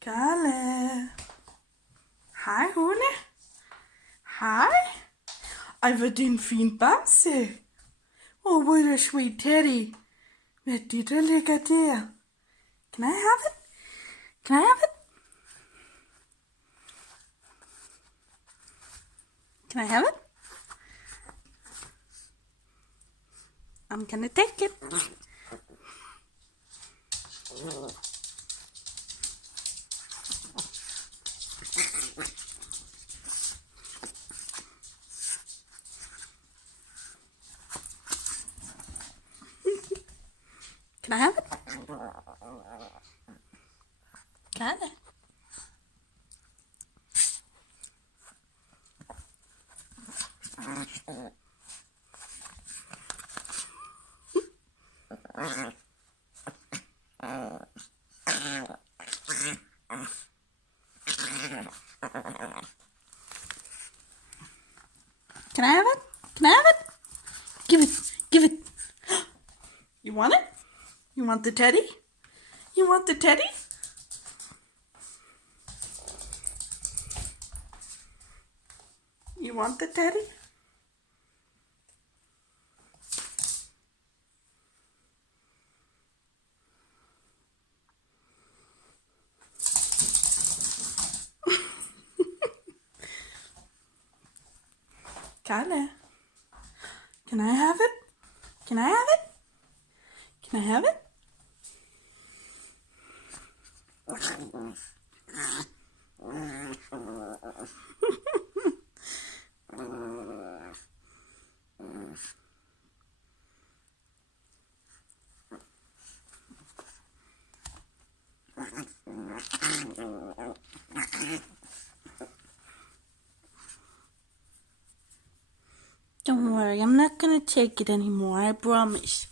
Kalle. Hej hunde. Hej. Ej, hvor er det en fin bamse. Oh, what a sweet teddy. Hvad er det, der ligger der? Can I have it? Can I have it? Can I have it? I'm gonna take it. Can I have it? Can I? Can I have it? Can I have it? Give it. Give it. You want it? You want the teddy? You want the teddy? You want the teddy? Kalle, can I have it? Can I have it? Can I have it? Don't worry, I'm not gonna take it anymore, I promise.